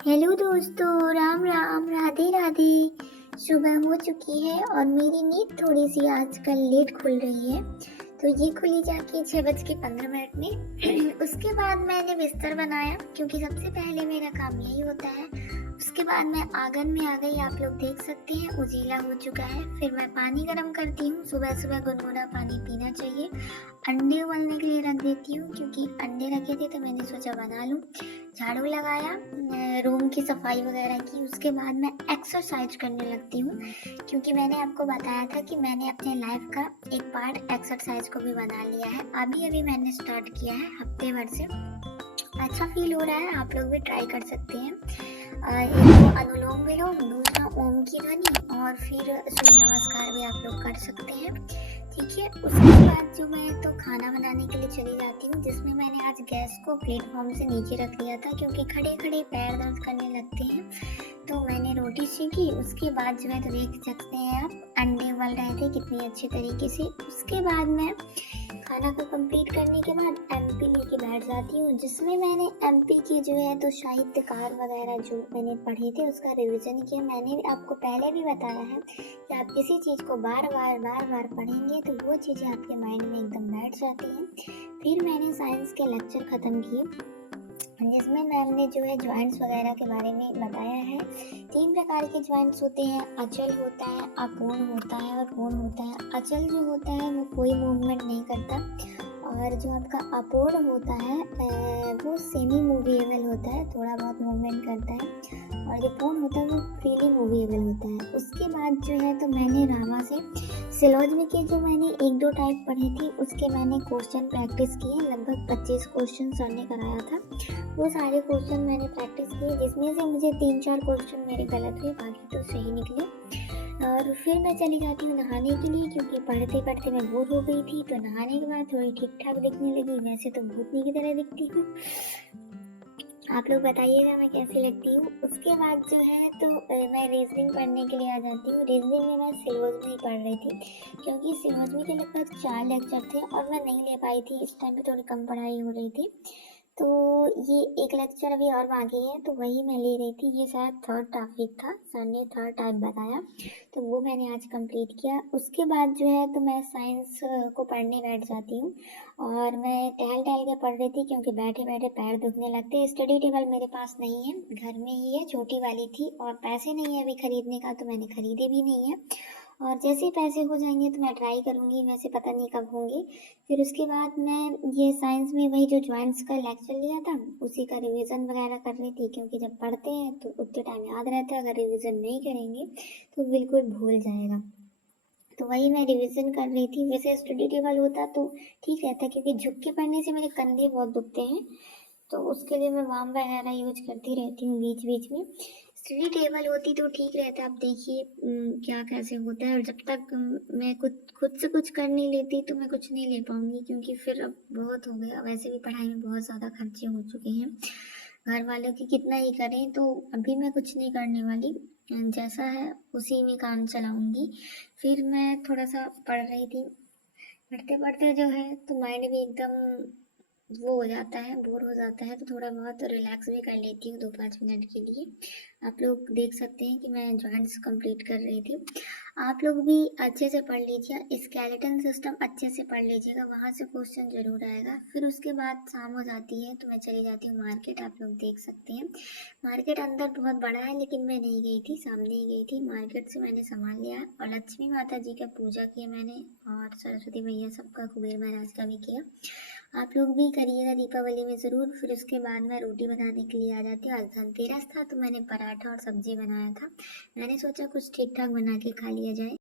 Hello दोस्तों, राम राम, राधे राधे। सुबह हो चुकी है और मेरी नींद थोड़ी सी आजकल लेट खुल रही है। तो ये खुली जाके 6:15 में। उसके बाद मैंने बिस्तर बनाया क्योंकि सबसे पहले मेरा काम यही होता है। उसके बाद मैं आंगन में आ गई, आप लोग देख सकते हैं उजीला हो चुका है। फिर मैं पानी गर्म करती हूँ, सुबह सुबह गुनगुना पानी पीना चाहिए। अंडे उबलने के लिए रख देती हूँ क्योंकि अंडे रखे थे तो मैंने सोचा बना लूँ। झाड़ू लगाया, रूम की सफाई वगैरह की। उसके बाद मैं एक्सरसाइज करने लगती हूँ क्योंकि मैंने आपको बताया था कि मैंने अपने लाइफ का एक पार्ट एक्सरसाइज को भी बना लिया है। अभी अभी मैंने स्टार्ट किया है, हफ्ते भर से अच्छा फील हो रहा है। आप लोग भी ट्राई कर सकते हैं। एक तो अनुलोम विलोम, दूसरा ओम की ध्वनि और फिर सूर्य नमस्कार भी आप लोग कर सकते हैं। ठीक है, उसके बाद जो मैं तो खाना बनाने के लिए चली जाती हूँ, जिसमें मैंने आज गैस को प्लेटफॉर्म से नीचे रख लिया था क्योंकि खड़े खड़े पैर दर्द करने लगते हैं। तो मैंने रोटी सेकी। उसके बाद जो है तो देख सकते हैं आप, अंडे उबल रहे थे कितनी अच्छे तरीके से। उसके बाद मैं खाना को कंप्लीट करने के बाद एमपी लेके बैठ जाती हूँ, जिसमें मैंने एमपी के जो है तो साहित्यकार वगैरह जो मैंने पढ़े थे उसका रिवीजन किया। मैंने आपको पहले भी बताया है कि आप किसी चीज़ को बार बार पढ़ेंगे तो वो चीज़ें आपके माइंड में एकदम बैठ जाती हैं। फिर मैंने साइंस के लेक्चर ख़त्म किए, जिसमें मैम ने जो है ज्वाइंट्स वगैरह के बारे में बताया है। 3 प्रकार के ज्वाइंट्स होते हैं, अचल होता है, अपूर्ण होता है और पूर्ण होता है। अचल जो होता है वो कोई मूवमेंट नहीं करता, और जो आपका अपूर्ण होता है वो सेमी मूवेबल होता है, थोड़ा बहुत मूवमेंट करता है। और जो पूर्ण होता है वो फ्रीली मूवेबल होता है। उसके बाद जो है तो मैंने रामा से सिलोजमी के जो मैंने 1-2 टाइप पढ़े थे उसके मैंने क्वेश्चन प्रैक्टिस किए। लगभग 25 क्वेश्चन सर ने कराया था, वो सारे क्वेश्चन मैंने प्रैक्टिस किए, जिसमें से मुझे 3-4 क्वेश्चन मेरे गलत हुए, बाकी तो सही निकले। और फिर मैं चली जाती हूँ नहाने के लिए क्योंकि पढ़ते पढ़ते मैं बोर हो गई थी। तो नहाने के बाद थोड़ी ठीक ठाक दिखने लगी, वैसे तो भूतनी की तरह दिखती हूँ। आप लोग बताइएगा मैं कैसी लगती हूँ। उसके बाद जो है तो मैं रीजनिंग पढ़ने के लिए आ जाती हूँ। रीजनिंग में मैं सिलोजमी पढ़ रही थी क्योंकि सिलोजमी के लगभग 4 लेक्चर थे और मैं नहीं ले पाई थी, इस टाइम पे थोड़ी कम पढ़ाई हो रही थी। तो ये एक लेक्चर अभी और बाकी है तो वही मैं ले रही थी। ये शायद थर्ड टॉपिक था, सर ने थर्ड टाइप बताया तो वो मैंने आज कंप्लीट किया। उसके बाद जो है तो मैं साइंस को पढ़ने बैठ जाती हूँ और मैं टहल टहल के पढ़ रही थी क्योंकि बैठे बैठे पैर दुखने लगते। स्टडी टेबल मेरे पास नहीं है, घर में ही है, छोटी वाली थी और पैसे नहीं है अभी खरीदने का तो मैंने खरीदे भी नहीं है। और जैसे ही पैसे हो जाएंगे तो मैं ट्राई करूँगी, वैसे पता नहीं कब होंगे। फिर उसके बाद मैं ये साइंस में वही जो ज्वाइंट्स का लेक्चर लिया था उसी का रिवीजन वगैरह कर रही थी क्योंकि जब पढ़ते हैं तो उतने टाइम याद रहता है, अगर रिवीजन नहीं करेंगे तो बिल्कुल भूल जाएगा। तो वही मैं रिवीजन कर रही थी। वैसे स्टडी टेबल होता तो ठीक रहता क्योंकि झुक के पढ़ने से मेरे कंधे बहुत दुखते हैं, तो उसके लिए मैं वाम वगैरह यूज करती रहती हूँ बीच बीच में। स्टडी टेबल होती तो ठीक रहता। आप देखिए क्या कैसे होता है, और जब तक मैं खुद से कुछ कर नहीं लेती तो मैं कुछ नहीं ले पाऊंगी क्योंकि फिर अब बहुत हो गया। वैसे भी पढ़ाई में बहुत ज़्यादा खर्चे हो चुके हैं, घर वालों की कितना ही करें। तो अभी मैं कुछ नहीं करने वाली, जैसा है उसी में काम चलाऊंगी। फिर मैं थोड़ा सा पढ़ रही थी, पढ़ते पढ़ते जो है तो माइंड भी एकदम वो हो जाता है, बोर हो जाता है, तो थोड़ा बहुत रिलैक्स भी कर लेती हूँ 2-5 मिनट के लिए। आप लोग देख सकते हैं कि मैं जॉइंट्स कंप्लीट कर रही थी। आप लोग भी अच्छे से पढ़ लीजिए, स्केलेटन सिस्टम अच्छे से पढ़ लीजिएगा, वहाँ से क्वेश्चन जरूर आएगा। फिर उसके बाद शाम हो जाती है तो मैं चली जाती हूँ मार्केट। आप लोग देख सकते हैं मार्केट अंदर बहुत बड़ा है लेकिन मैं नहीं गई थी, सामने ही गई थी। मार्केट से मैंने सामान लिया और लक्ष्मी माता जी का पूजा किया मैंने, और सरस्वती मैया सबका, कुबेर महाराज का भी किया। आप लोग भी करिएगा दीपावली में ज़रूर। फिर उसके बाद मैं रोटी बनाने के लिए आ जाती हूँ। आज धनतेरस था तो मैंने पराठा और सब्जी बनाया था। मैंने सोचा कुछ ठीक ठाक बना के खा लिया जाए।